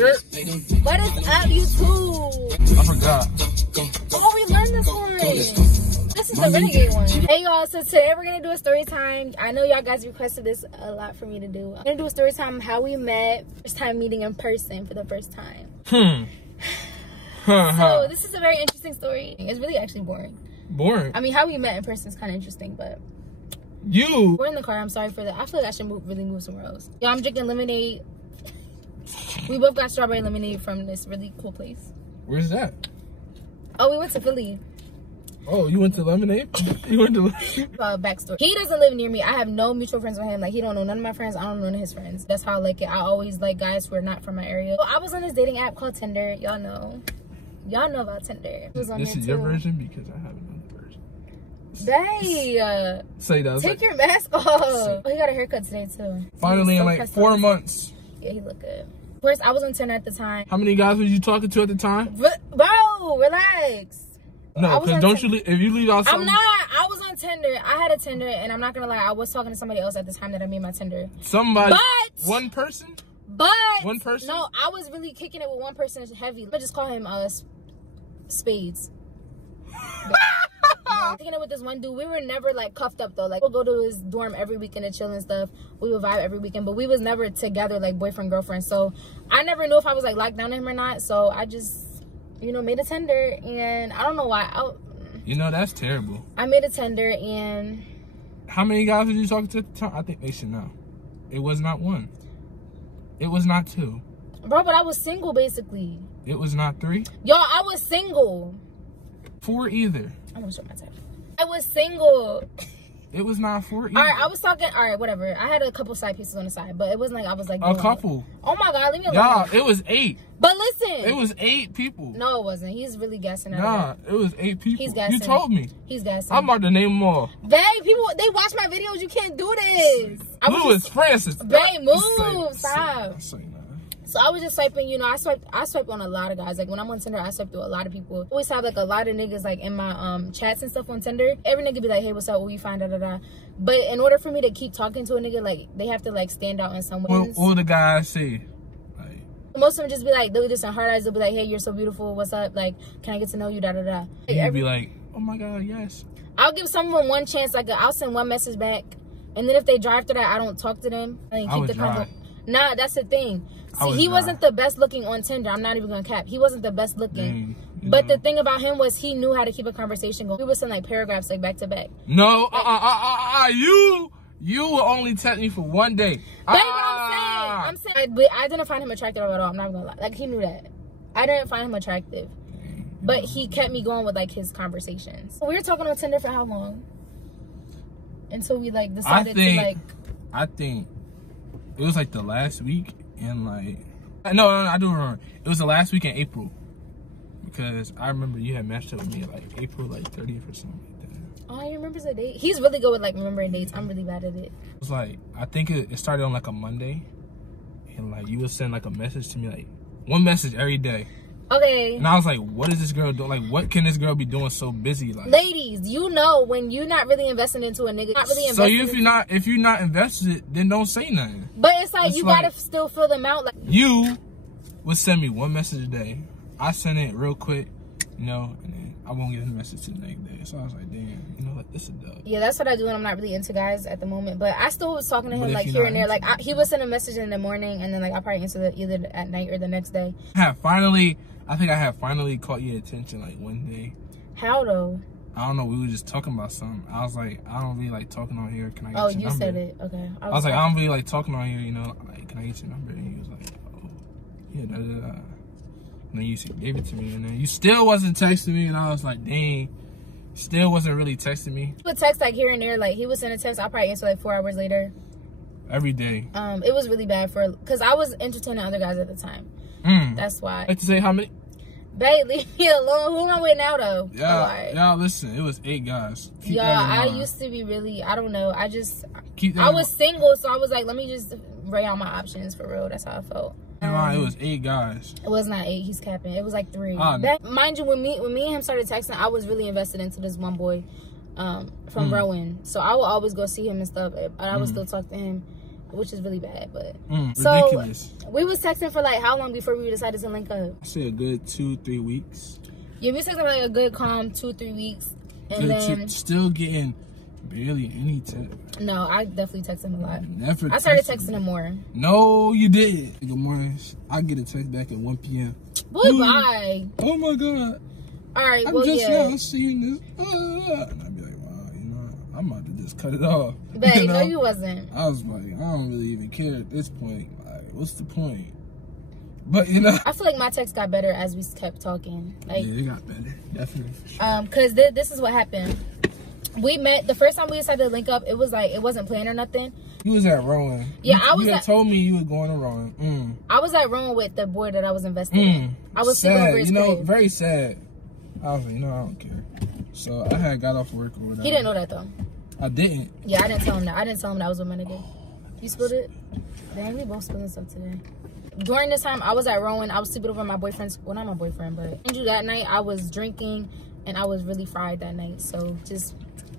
What is up, YouTube? I forgot. Oh, we learned this one. This is the Renegade one. Hey, y'all. So today we're going to do a story time. I know y'all guys requested this a lot for me to do. I'm going to do a story time how we met. First time meeting in person for the first time. So this is a very interesting story. It's really actually boring. Boring? I mean, how we met in person is kind of interesting, but... We're in the car. I'm sorry for that. I feel like I should really move somewhere else. Yo, I'm drinking lemonade. We both got strawberry lemonade from this really cool place. Where's that? Oh, we went to Philly. Oh, you went to Lemonade? You went to backstory. He doesn't live near me. I have no mutual friends with him. Like, he don't know none of my friends. I don't know none of his friends. That's how I like it. I always like guys who are not from my area. So I was on this dating app called Tinder. Y'all know. Y'all know about Tinder. This is your version because I have another version. Hey, say that. Take your mask off. Oh, he got a haircut today too. Finally, in like 4 months. Yeah, he look good. Of course, I was on Tinder at the time. How many guys were you talking to at the time? Bro, relax. No, because don't you if you leave out something. I'm not. I was on Tinder. I had a Tinder, and I'm not gonna lie. I was talking to somebody else at the time that I made my Tinder. Somebody. But one person. But one person. No, I was really kicking it with one person heavy. Let's just call him Spades. Kicking it with this one dude. We were never like cuffed up though. Like we'll go to his dorm every weekend and chill and stuff. We would vibe every weekend, but we was never together like boyfriend girlfriend. So I never knew if I was like locked down to him or not. So I just, you know, made a Tinder, and I don't know why. You know, that's terrible. I made a Tinder, and how many guys were you talking to at the time? I think they should know. It was not one. It was not two. Bro, but I was single basically. It was not three. Y'all, I was single. 4 either. I'm gonna show my type. I was single. It was not 4 either. All right, I was talking. All right, whatever. I had a couple side pieces on the side, but it wasn't like I was like a couple. Oh my God, leave me alone. Y'all, it was 8. But listen, it was 8 people. No, it wasn't. He's really guessing. Nah, it was 8 people. He's guessing. You told me. He's guessing. I'm about to name them all. Babe, people, they watch my videos. You can't do this. Louis Francis. Babe, move. Stop. So I was just swiping, you know, I swiped on a lot of guys. Like when I'm on Tinder, I swipe through a lot of people. I always have like a lot of niggas like in my chats and stuff on Tinder. Every nigga be like, hey, what's up? What you find? Da da da. But in order for me to keep talking to a nigga, like they have to like stand out in some ways. What the guys say? Like, most of them just be like, they'll just in hard eyes. They'll be like, hey, you're so beautiful. What's up? Like, can I get to know you? Da da da. You'd be like, oh my God, yes. I'll give someone one chance. Like I'll send one message back, and then if they drive through that, I don't talk to them. I keep the convo. Nah, that's the thing. See, he wasn't the best looking on Tinder. I'm not even gonna cap. He wasn't the best looking. But the thing about him was he knew how to keep a conversation going. We would send like paragraphs like back to back. No, you will only text me for 1 day. That's what I'm saying. I didn't find him attractive at all. I'm not gonna lie. Like he knew that. I didn't find him attractive. But he kept me going with like his conversations. We were talking on Tinder for how long? Until we like decided to like. I think it was like the last week. And like, no, I do remember. It was the last week in April, because I remember you had matched up with me at like April like 30th or something like that. Oh, he remembers the date. He's really good with like remembering dates. I'm really bad at it. It was like, I think it started on like a Monday, and like you would send like a message to me, like one message every day. Okay. And I was like, what is this girl doing? Like, what can this girl be doing so busy? Like, ladies, you know when you're not really investing into a nigga, not really investing. So if you're not invested, then don't say nothing. But it's like you gotta still fill them out. Like you would send me one message a day. I sent it real quick, you know, and then I won't get a message to the next day. So I was like, damn, you know, like this is dub. Yeah, that's what I do when I'm not really into guys at the moment. But I still was talking to him like here and there. Like he would send a message in the morning, and then like I probably answer it either at night or the next day. I think I have finally caught your attention like one day. How though? I don't know. We were just talking about something. I was like, I don't really like talking on here. Can I get your number? Oh, you said it. Okay. I was like, I don't really like talking on here. You know, like, can I get your number? And he was like, oh, yeah, da da da. And then you gave it to me, and then you still wasn't texting me, and I was like, dang. Still wasn't really texting me. He would text like here and there. Like he would send a text. I'll probably answer like 4 hours later. Every day. It was really bad because I was entertaining other guys at the time. That's why. Like to say how many? Babe, leave me alone. Who am I with now, though? Yeah, y'all listen. It was 8 guys. Y'all, I used to be really, I don't know. I was single, so I was like, let me just weigh out my options for real. That's how I felt. It was 8 guys. It was not 8. He's capping. It was like 3. Mind you, when me and him started texting, I was really invested into this one boy from Rowan. So I would always go see him and stuff. I would still talk to him. which is really bad. But ridiculous. We was texting for like how long before we decided to link up? I say a good 2-3 weeks. Yeah, we texted for like a good calm 2-3 weeks, and then still getting barely any text. No, I definitely text him a lot. Never. I started texting him more. No, you didn't. Good morning. I get a text back at 1 p.m. Boy, bye. Oh my god. All right, I'm just now seeing this. And I'd be like, wow, you know, I'm about to just cut it off. But you know? No, you wasn't. I was like, I don't really even care at this point. Like, what's the point? But you know, I feel like my text got better as we kept talking. Like, yeah, it got better, definitely. Cause this is what happened. We met the first time we decided to link up. It was like it wasn't planned or nothing. You was at Rowan. Yeah, you had told me you were going to Rowan. I was at Rowan with the boy that I was invested in. I was sad. sleeping over his crib. Very sad. I was like, you know, I don't care. So I had got off work or whatever. He didn't know that though. I didn't. Yeah, I didn't tell him that. I didn't tell him that was with my nigga. You spilled it? Dang, we both spilling stuff today. During this time, I was at Rowan. I was sleeping over my boyfriend's. Well, not my boyfriend, but that night I was drinking and I was really fried that night. So just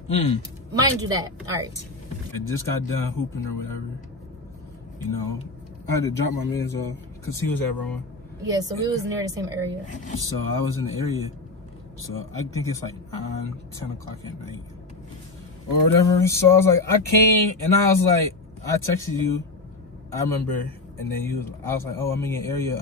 mind you that. All right. I just got done hooping or whatever. You know, I had to drop my mans off because he was at Rowan. Yeah, so we was near the same area. So I was in the area. So I think it's like 9, 10 o'clock at night or whatever. So I was like, I came and I was like, I texted you. I remember. And then I was like, oh, I'm in your area.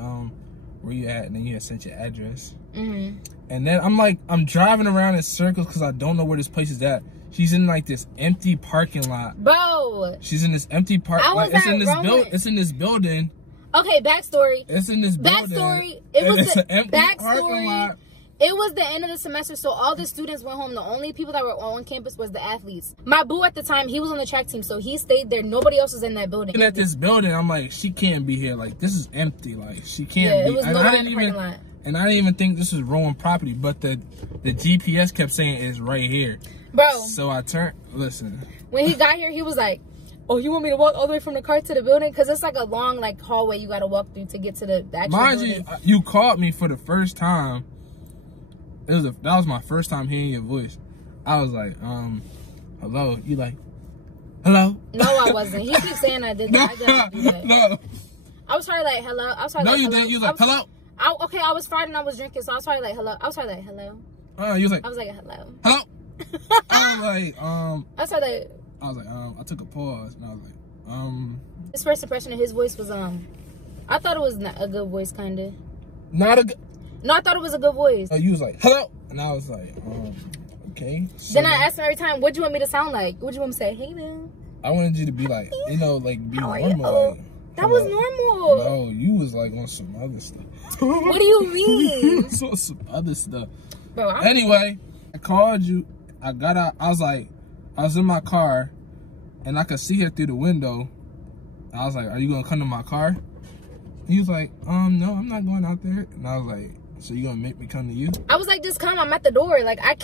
Where you at? And then you had sent your address. And then I'm driving around in circles because I don't know where this place is at. She's in like this empty parking lot. Bro. She's in this empty it's in this building. Okay, backstory. It's in this building. Backstory. It was an empty parking lot. It was the end of the semester, so all the students went home. The only people that were on campus was the athletes. My boo at the time, he was on the track team, so he stayed there. Nobody else was in that building. Looking at this building, I'm like, she can't be here. Like, this is empty. Like, she can't be. It was And I didn't even think this was Rowan property, but the GPS kept saying it's right here. Bro. So I turned, listen. When he got here, he was like, oh, you want me to walk all the way from the car to the building? Because it's like a long like hallway you got to walk through to get to the actual building. Mind you called me for the first time. That was my first time hearing your voice. I was like, hello. You like, hello? No, I wasn't. He keeps saying I did that. I didn't do that. No. I was probably like, hello. I was probably no, like, you hello. didn't. You was like, hello? Okay, I was Friday and I was drinking, so I was probably like, hello. I was probably like, hello. You was like, I was like, hello. Hello? I was like, I took a pause and I was like, His first impression of his voice was, I thought it was not a good voice, kind of. Not a good... No, I thought it was a good voice. You was like, hello? And I was like, okay. So then I asked him every time, what do you want me to sound like? What do you want me to say? Hey, man. I wanted you to be like, you know, like, be normal. Like, that was normal. No, you was like on some other stuff. What do you mean? You was on some other stuff. Bro, anyway, I called you. I got out. I was in my car, and I could see her through the window. I was like, are you going to come to my car? He was like, no, I'm not going out there. And I was like, so you gonna make me come to you? I was like, just come, I'm at the door. Like, I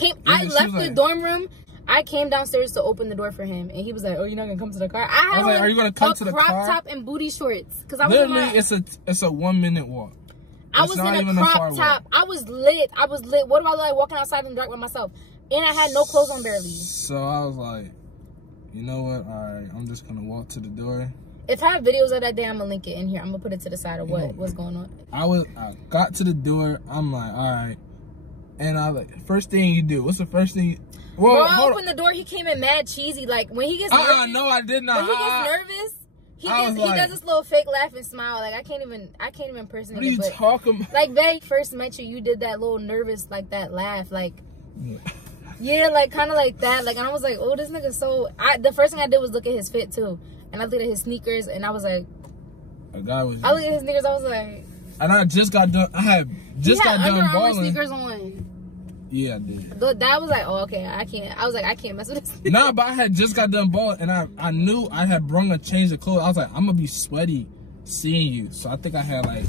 left the dorm room. I came downstairs to open the door for him. And he was like, oh, you're not gonna come to the car? I was like, are you gonna come to the car? Crop top and booty shorts. Cause I was literally, it's a 1 minute walk. I was in a crop top. I was lit. What do I look like walking outside in the dark by myself? And I had no clothes on barely. So I was like, you know what? All right, I'm just gonna walk to the door. If I have videos of that day, I'm gonna link it in here. I'm gonna put it to the side of what's going on. I got to the door. I'm like, all right. And I like, first thing you do. What's the first thing? Bro, I opened the door. He came in mad cheesy. Like when he gets nervous. No, I did not. When he gets nervous, he does this little fake laugh and smile. Like I can't even impersonate. What are you talking about? Like when I first met you, you did that little nervous like that laugh. Like yeah, like kind of like that. Like and I was like, oh, this nigga so. The first thing I did was look at his fit too. And I looked at his sneakers, and I was like, I looked at his sneakers, I was like, and I just got done. I had just got done balling. Sneakers on. Yeah, I did. That was like, oh, okay, I can't. I was like, I can't mess with this. Nah, but I had just got done balling, and I knew I had brung a change of clothes. I was like, I'm gonna be sweaty seeing you, so I think I had like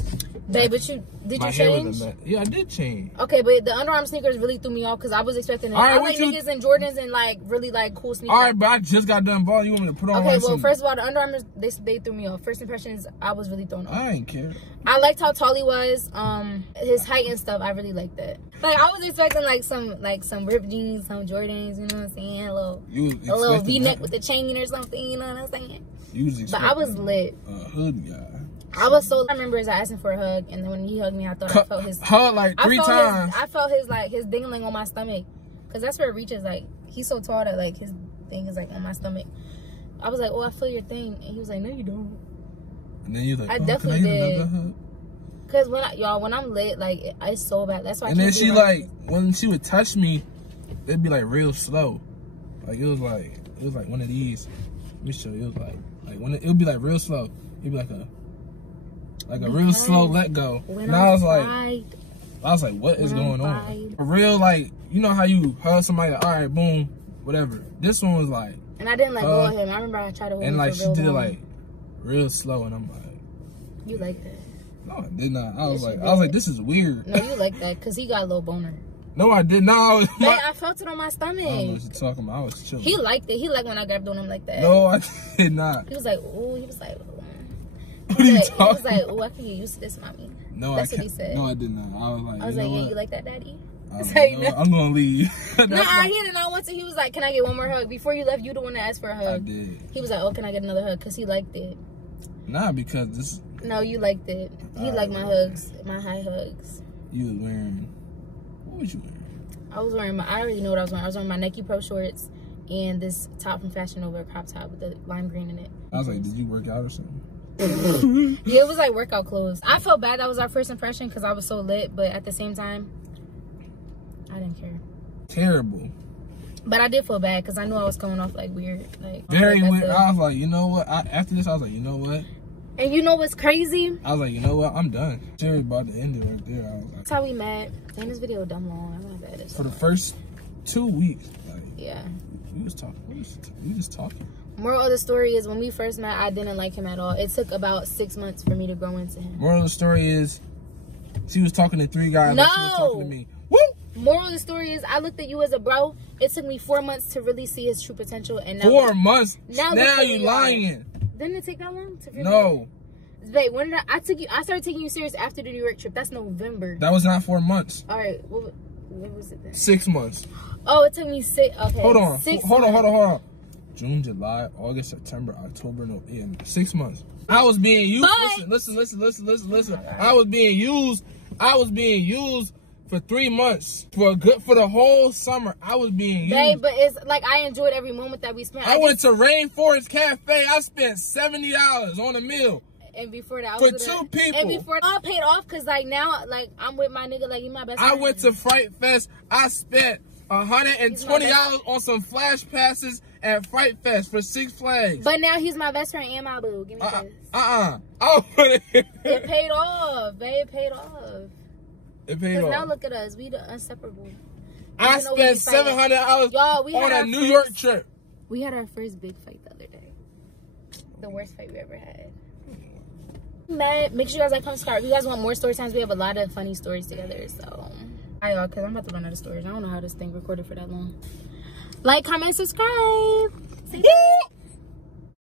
Babe, but did you change? Yeah, I did change. Okay, but the Under Armour sneakers really threw me off because I was expecting it. I like niggas and Jordans and like really like cool sneakers. All right, but I just got done balling. You want me to put on? Okay, well, first of all, the Under Armour they threw me off. First impressions, I was really thrown off. I ain't care. I liked how tall he was. His height and stuff. I really liked that. Like I was expecting like some ripped jeans, some Jordans. You know what I'm saying? A little V-neck with the chain or something. You know what I'm saying? But I was lit. Hood guy. I was so. I remember as I asked him for a hug, and then when he hugged me, I thought I felt his hug like 3 times. I felt his dingling on my stomach, cause that's where it reaches. Like he's so tall that like his thing is like on my stomach. I was like, oh, I feel your thing, and he was like, no, you don't. And then you're like, I definitely did. Cause when I'm lit, like it's so bad. That's why. And then she like when she would touch me, it'd be like real slow. Like it was like one of these. Let me show you. It was like when it would be like real slow. It'd be like a real slow let go. And I was like, what is going on? A real like, you know how you hug somebody, all right, boom, whatever. This one was like, and I didn't let go of him. I remember I tried to hold him. And like she did it like real slow, and I'm like, you like that? No, I did not. I was like, this is weird. No, you like that because he got a little boner. No, I did not. I felt it on my stomach. I don't know what you're talking about. I was chilling. He liked it. He liked when I grabbed on him like that. No, I did not. He was like, ooh. He was like, what are you talking about? He was like, oh, I can get used to this, mommy. No, that's what he said. No, I did not. I was like, yeah, you like that, daddy? I'm gonna leave. He did not want to. He was like, can I get one more hug? Before you left, you the one that asked for a hug. I did. He was like, oh, can I get another hug? Because he liked it. Nah, because this. No, you liked it. He liked my hugs, my high hugs. You was wearing. What was you wearing? I was wearing I already know what I was wearing. I was wearing my Nike Pro shorts and this top from Fashion Nova, crop top with the lime green in it. I was like, did you work out or something? Yeah, it was like workout clothes. I felt bad that was our first impression because I was so lit, but at the same time, I didn't care. Terrible. But I did feel bad because I knew I was coming off like weird. Like very weird. I was like, you know what? After this, I was like, you know what? And you know what's crazy? I was like, you know what? I'm done. Serious about to end it right there. I was like, that's how we met. And this video dumb long. I'm not bad at for the first 2 weeks. Like, yeah. We was talking. We just talking. Moral of the story is when we first met, I didn't like him at all. It took about 6 months for me to grow into him. Moral of the story is she was talking to 3 guys. No. Like she was talking to me. Woo! Moral of the story is I looked at you as a bro. It took me 4 months to really see his true potential. And now 4 months? Now you lying. Didn't it take that long to really? No. Babe, when did I started taking you serious after the New York trip. That's November. That was not 4 months. All right. What was it then? 6 months. Oh, it took me 6. Okay. Hold on. June, July, August, September, October, November. 6 months. I was being used. Listen. I was being used for 3 months. For the whole summer. I was being used. Babe, but it's like I enjoyed every moment that we spent. I went to Rainforest Cafe. I spent $70 on a meal. And before that, I was for 2 people. And before I paid off because like now, like I'm with my nigga, like you my best friend. I went to Fright Fest. I spent $120 on some flash passes at Fright Fest for 6 Flags. But now he's my best friend and my boo. Give me this. Oh, it paid off, babe. It paid off. It paid off. Now look at us. We the inseparable. I spent $700 on a New York trip. We had our first big fight the other day. The worst fight we ever had. Make sure you guys like, comment, subscribe. If you guys want more story times, we have a lot of funny stories together. So, hi y'all, because I'm about to run out of stories. I don't know how this thing recorded for that long. Like, comment, subscribe. See you.